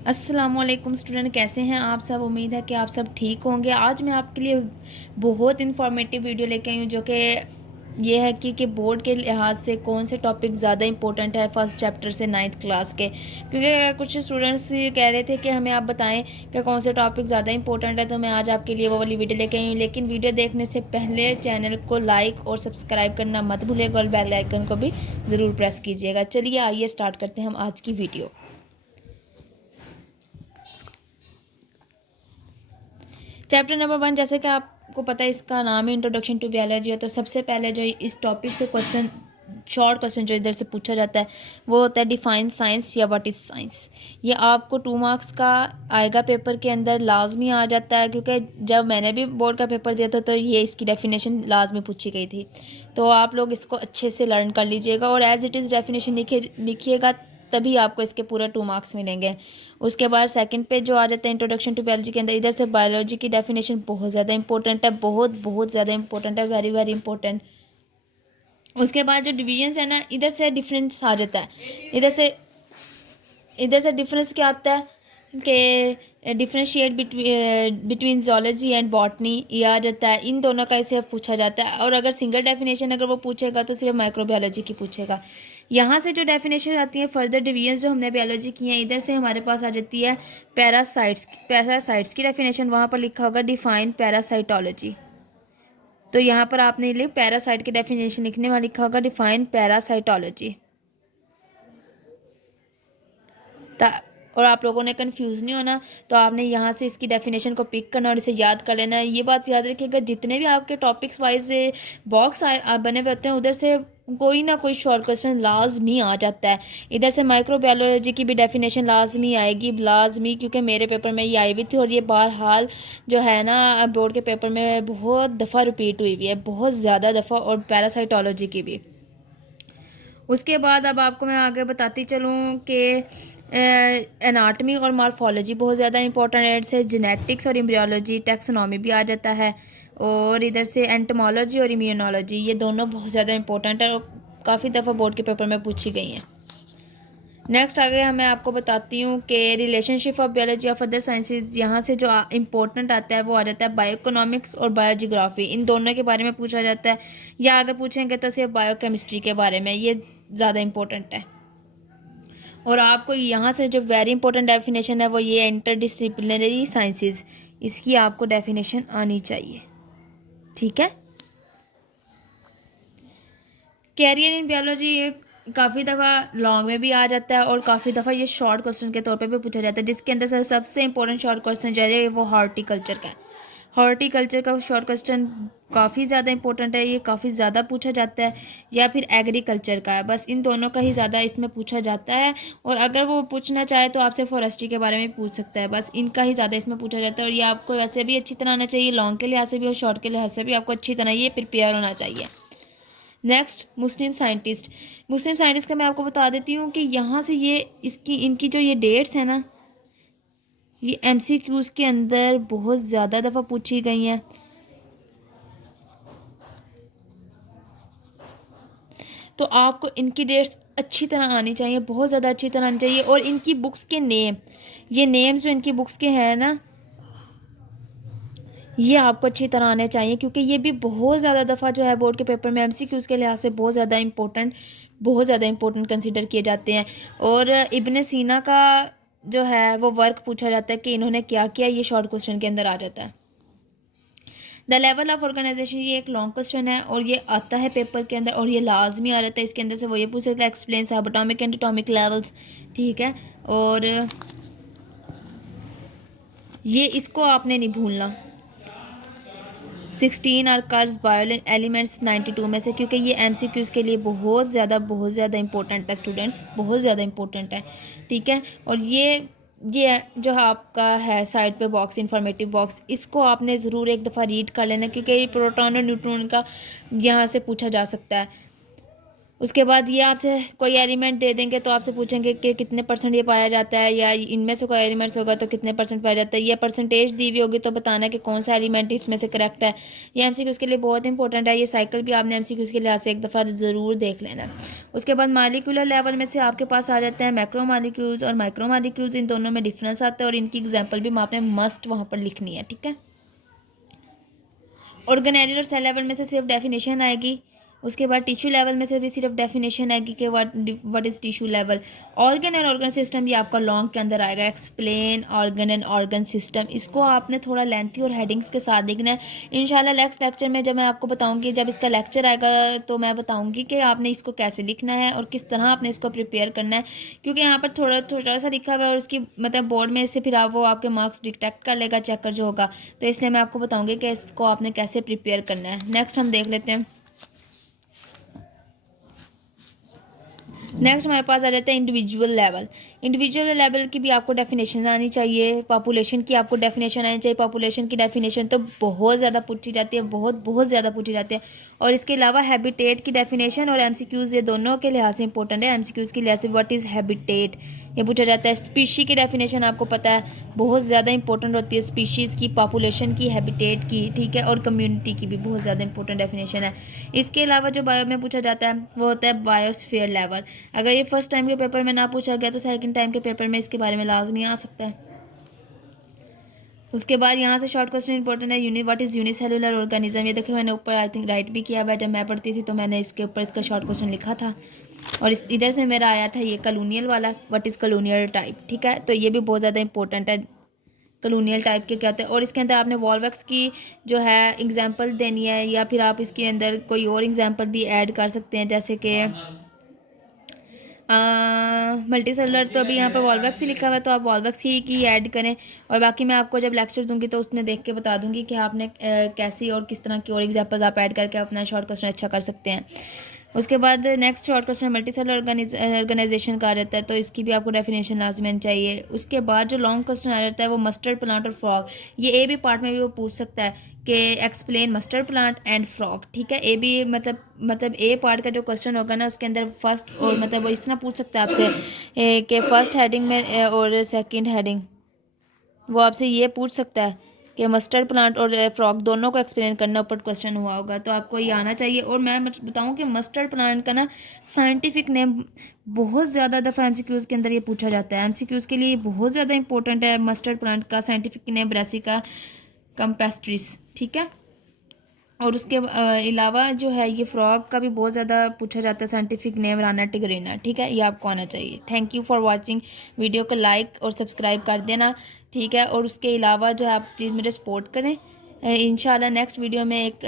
अस्सलामुअलैकुम स्टूडेंट, कैसे हैं आप सब। उम्मीद है कि आप सब ठीक होंगे। आज मैं आपके लिए बहुत इन्फॉर्मेटिव वीडियो लेके आई हूँ जो कि ये है कि बोर्ड के लिहाज से कौन से टॉपिक ज़्यादा इंपॉर्टेंट है फर्स्ट चैप्टर से नाइन्थ क्लास के, क्योंकि कुछ स्टूडेंट्स कह रहे थे कि हमें आप बताएं कि कौन से टॉपिक ज़्यादा इंपॉर्टेंट है। तो मैं आज आपके लिए वो वाली वीडियो लेके आई हूँ। लेकिन वीडियो देखने से पहले चैनल को लाइक और सब्सक्राइब करना मत भूलिएगा और बेल आइकन को भी ज़रूर प्रेस कीजिएगा। चलिए आइए स्टार्ट करते हैं हम आज की वीडियो। चैप्टर नंबर 1, जैसे कि आपको पता है इसका नाम है इंट्रोडक्शन टू बायोलॉजी है। तो सबसे पहले जो इस टॉपिक से क्वेश्चन, शॉर्ट क्वेश्चन जो इधर से पूछा जाता है वो होता है डिफाइन साइंस या व्हाट इज़ साइंस। ये आपको 2 मार्क्स का आएगा, पेपर के अंदर लाजमी आ जाता है, क्योंकि जब मैंने भी बोर्ड का पेपर दिया था तो ये इसकी डेफिनेशन लाजमी पूछी गई थी। तो आप लोग इसको अच्छे से लर्न कर लीजिएगा और एज इट इज़ डेफिनेशन लिखिएगा, तभी आपको इसके पूरे 2 मार्क्स मिलेंगे। उसके बाद सेकंड पे जो आ जाता है इंट्रोडक्शन टू बायोलॉजी के अंदर, इधर से बायोलॉजी की डेफिनेशन बहुत ज़्यादा इंपॉर्टेंट है, बहुत बहुत ज़्यादा इंपॉर्टेंट है, वेरी वेरी इंपॉर्टेंट। उसके बाद जो डिविजन्स है ना, इधर से डिफरेंस आ जाता है। इधर से डिफरेंस क्या आता है कि differentiate between zoology and botany, ये आ जाता है। इन दोनों का इसे पूछा जाता है। और अगर सिंगल डेफिनेशन अगर वो पूछेगा तो सिर्फ माइक्रोबायोलॉजी की पूछेगा। यहाँ से जो डेफिनेशन आती है फर्दर डिवीजन्स जो हमने बायोलॉजी की हैं, इधर से हमारे पास आ जाती है पैरासाइट्स की डेफिनेशन। वहाँ पर लिखा होगा डिफाइन पैरासाइटोलॉजी। तो यहाँ पर आपने लिख पैरासाइट की डेफिनेशन लिखने में लिखा होगा डिफाइन पैरासाइटोलॉजी। और आप लोगों ने कंफ्यूज नहीं होना, तो आपने यहाँ से इसकी डेफिनेशन को पिक करना और इसे याद कर लेना है। ये बात याद रखिएगा, जितने भी आपके टॉपिक्स वाइज बॉक्स बने हुए होते हैं उधर से कोई ना कोई शॉर्ट क्वेश्चन लाजमी आ जाता है। इधर से माइक्रोबायोलॉजी की भी डेफिनेशन लाजमी आएगी, लाजमी, क्योंकि मेरे पेपर में ये आई हुई थी और ये बहरहाल जो है ना बोर्ड के पेपर में बहुत दफ़ा रिपीट हुई है, बहुत ज़्यादा दफ़ा, और पैरासाइटोलॉजी की भी। उसके बाद अब आपको मैं आगे बताती चलूँ कि एनाटमी और मॉर्फोलॉजी बहुत ज़्यादा इंपॉर्टेंट है। से जेनेटिक्स और एम्ब्रियोलॉजी, टैक्सोनॉमी भी आ जाता है। और इधर से एंटोमोलॉजी और इम्यूनोलॉजी, ये दोनों बहुत ज़्यादा इंपॉर्टेंट है और काफ़ी दफ़ा बोर्ड के पेपर में पूछी गई हैं। नेक्स्ट आगे मैं आपको बताती हूँ कि relationship of biology of other sciences. यहाँ से जो इम्पोर्टेंट आता है वो आ जाता है बायो इकोनॉमिक्स और बायोजियोग्राफी। इन दोनों के बारे में पूछा जाता है, या अगर पूछेंगे तो सिर्फ बायोकेमिस्ट्री के बारे में। ये ज़्यादा इंपॉर्टेंट है। और आपको यहाँ से जो वेरी इंपॉर्टेंट डेफिनेशन है वो ये इंटरडिसिप्लिनरी साइंसेज, इसकी आपको डेफिनेशन आनी चाहिए, ठीक है। कैरियर इन बायोलॉजी ये काफ़ी दफ़ा लॉन्ग में भी आ जाता है और काफ़ी दफ़ा ये शॉर्ट क्वेश्चन के तौर पे भी पूछा जाता है, जिसके अंदर से सबसे इंपॉर्टेंट शॉर्ट क्वेश्चन जो है वो हॉर्टिकल्चर का है। हॉर्टिकल्चर का शॉर्ट क्वेश्चन काफ़ी ज़्यादा इंपॉर्टेंट है, ये काफ़ी ज़्यादा पूछा जाता है। या फिर एग्रीकल्चर का है, बस इन दोनों का ही ज़्यादा इसमें पूछा जाता है। और अगर वो पूछना चाहे तो आपसे फॉरेस्ट्री के बारे में पूछ सकता है, बस इनका ही ज़्यादा इसमें पूछा जाता है। और ये आपको वैसे भी अच्छी तरह आना चाहिए, लॉन्ग के लिहाज से भी और शॉर्ट के लिहाज से भी आपको अच्छी तरह ये प्रिपेयर होना चाहिए। नेक्स्ट मुस्लिम साइंटिस्ट का मैं आपको बता देती हूँ कि यहाँ से ये इनकी जो ये डेट्स हैं ना, ये एमसीक्यूज़ के अंदर बहुत ज़्यादा दफ़ा पूछी गई हैं। तो आपको इनकी डेट्स अच्छी तरह आनी चाहिए, बहुत ज़्यादा अच्छी तरह आनी चाहिए। और इनकी बुक्स के नेम, ये नेम्स जो इनकी बुक्स के हैं ना, ये आपको अच्छी तरह आने चाहिए, क्योंकि ये भी बहुत ज़्यादा दफ़ा जो है बोर्ड के पेपर में एमसीक्यूज़ के लिहाज से बहुत ज़्यादा इंपॉर्टेंट कंसिडर किए जाते हैं। और इब्ने सीना का जो है वो वर्क पूछा जाता है कि इन्होंने क्या किया, ये शॉर्ट क्वेश्चन के अंदर आ जाता है। द लेवल ऑफ ऑर्गेनाइजेशन, ये एक लॉन्ग क्वेश्चन है और ये आता है पेपर के अंदर और ये लाजमी आ जाता है। इसके अंदर से वो ये पूछ सकता है एक्सप्लेन सब एटॉमिक एंड एटॉमिक लेवल्स, ठीक है। और ये इसको आपने नहीं भूलना। 16 आर कार्स बायो एलिमेंट्स 92 में से, क्योंकि ये एमसीक्यूज़ के लिए बहुत ज़्यादा इंपॉर्टेंट है स्टूडेंट्स, बहुत ज़्यादा इंपॉर्टेंट है, ठीक है। और ये जो आपका है साइड पे बॉक्स, इंफॉर्मेटिव बॉक्स, इसको आपने ज़रूर एक दफ़ा रीड कर लेना, क्योंकि ये प्रोटॉन और न्यूट्रॉन का यहाँ से पूछा जा सकता है। उसके बाद ये आपसे कोई एलिमेंट दे देंगे तो आपसे पूछेंगे कि कितने परसेंट ये पाया जाता है, या इनमें से कोई एलिमेंट्स होगा तो कितने परसेंट पाया जाता है, या परसेंटेज दी हुई होगी तो बताना कि कौन सा एलिमेंट इसमें से करेक्ट है। ये एमसीक्यूज़ के लिए बहुत इंपॉर्टेंट है। ये साइकिल भी आपने एमसीक्यूज़ के लिहाज से एक दफ़ा ज़रूर देख लेना है। उसके बाद मालिक्यूलर लेवल में से आपके पास आ जाते हैं मैक्रो मालिक्यूल्स और माइक्रो मालिक्यूल्स। इन दोनों में डिफरेंस आता है और इनकी एग्जाम्पल भी आपने मस्ट वहाँ पर लिखनी है, ठीक है। ऑर्गेनेल और सेल लेवल में से सिर्फ डेफिनेशन आएगी। उसके बाद टिश्यू लेवल में से भी सिर्फ डेफिनेशन आएगी कि what is tissue level. Organ and organ system ये आपका लॉन्ग के अंदर आएगा। Explain organ and organ system, इसको आपने थोड़ा लेंथी और हेडिंग्स के साथ लिखना है। इंशाल्लाह नेक्स्ट लेक्चर में जब मैं आपको बताऊंगी, जब इसका लेक्चर आएगा तो मैं बताऊंगी कि आपने इसको कैसे लिखना है और किस तरह आपने इसको प्रिपेयर करना है, क्योंकि यहाँ पर थोड़ा थोड़ा सा लिखा हुआ है और उसकी मतलब बोर्ड में से फिर आप वो आपके मार्क्स डिटेक्ट कर लेगा, चेकर जो होगा। तो इसलिए मैं आपको बताऊंगी कि इसको आपने कैसे प्रिपेयर करना है। नेक्स्ट हम देख लेते हैं। नेक्स्ट हमारे पास आ जाता है इंडिविजुअल लेवल। इंडिविजुअल लेवल की भी आपको डेफिनेशन आनी चाहिए। पॉपुलेशन की आपको डेफिनेशन आनी चाहिए। पॉपुलेशन की डेफिनेशन तो बहुत ज़्यादा पूछी जाती है, बहुत ज़्यादा पूछी जाती है। और इसके अलावा हैबिटेट की डेफिनेशन और एमसीक्यूज़ ये दोनों के लिहाज से इंपॉर्टेंट है। एमसीक्यूज़ के लिहाज से व्हाट इज़ हैबिटेट ये पूछा जाता है। स्पीशी की डेफिनेशन आपको पता है बहुत ज़्यादा इंपॉर्टेंट होती है, स्पीशीज़ की, पॉपुलेशन की, हैबिटेट की, ठीक है। और कम्युनिटी की भी बहुत ज़्यादा इंपॉर्टेंट डेफिनेशन है। इसके अलावा जो बायो में पूछा जाता है वो होता है बायोस्फीयर लेवल। अगर ये फर्स्ट टाइम के पेपर में ना पूछा गया तो सेकंड टाइम के पेपर में इसके बारे में लाजमी आ सकता है। उसके बाद यहाँ से शॉर्ट क्वेश्चन इंपॉर्टेंट है। What is unicellular organism. ये देखिए मैंने ऊपर आई थिंक राइट भी किया हुआ है। जब मैं पढ़ती थी तो मैंने इसके ऊपर इसका शॉर्ट क्वेश्चन लिखा था और इस इधर से मेरा आया था ये कॉलोनियल वाला, व्हाट इज़ कॉलोनियल टाइप, ठीक है। तो ये भी बहुत ज़्यादा इंपॉर्टेंट है। कॉलोनियल टाइप के क्या होते हैं और इसके अंदर आपने वॉल्वैक्स की जो है एग्जांपल देनी है, या फिर आप इसके अंदर कोई और एग्जांपल भी ऐड कर सकते हैं, जैसे कि मल्टी सेलुलर। तो अभी यहाँ पर वॉल्वैक्स ही लिखा हुआ है तो आप वॉल्वैक्स ही की ऐड करें। और बाकी मैं आपको जब लेक्चर दूंगी तो उसमें देख के बता दूंगी कि आपने कैसी और किस तरह की और एग्जांपल्स आप ऐड करके अपना शॉर्ट क्वेश्चन अच्छा कर सकते हैं। उसके बाद next short question multicellular organisation का आ जाता है, तो इसकी भी आपको डेफिनेशन लाजमी चाहिए। उसके बाद जो लॉन्ग क्वेश्चन आ जाता है वो मस्टर्ड प्लांट और फ्रॉग। ये ए बी पार्ट में भी वो पूछ सकता है कि explain mustard plant and frog, ठीक है। ए बी मतलब ए पार्ट का जो क्वेश्चन होगा ना उसके अंदर फर्स्ट और मतलब वो इस तरह पूछ सकता है आपसे कि फर्स्ट हेडिंग में और सेकंड हेडिंग वो आपसे ये पूछ सकता है कि मस्टर्ड प्लांट और फ्रॉग दोनों को एक्सप्लेन करना ऊपर क्वेश्चन हुआ होगा, तो आपको ये आना चाहिए। और मैं बताऊं कि मस्टर्ड प्लांट का ना साइंटिफिक नेम बहुत ज़्यादा दफ़ा एमसीक्यूज़ के अंदर ये पूछा जाता है। एमसीक्यूज़ के लिए बहुत ज़्यादा इंपॉर्टेंट है मस्टर्ड प्लांट का साइंटिफिक नेम ब्रासिका कंपेस्ट्रिस, ठीक है। और उसके अलावा जो है ये फ्रॉग का भी बहुत ज़्यादा पूछा जाता है, साइंटिफिक नेम राना टिग्रिना, ठीक है। ये आपको आना चाहिए। Thank you for watching. Video को लाइक और सब्सक्राइब कर देना, ठीक है। और उसके अलावा जो है आप प्लीज़ मेरे सपोर्ट करें। इंशाल्लाह नेक्स्ट वीडियो में एक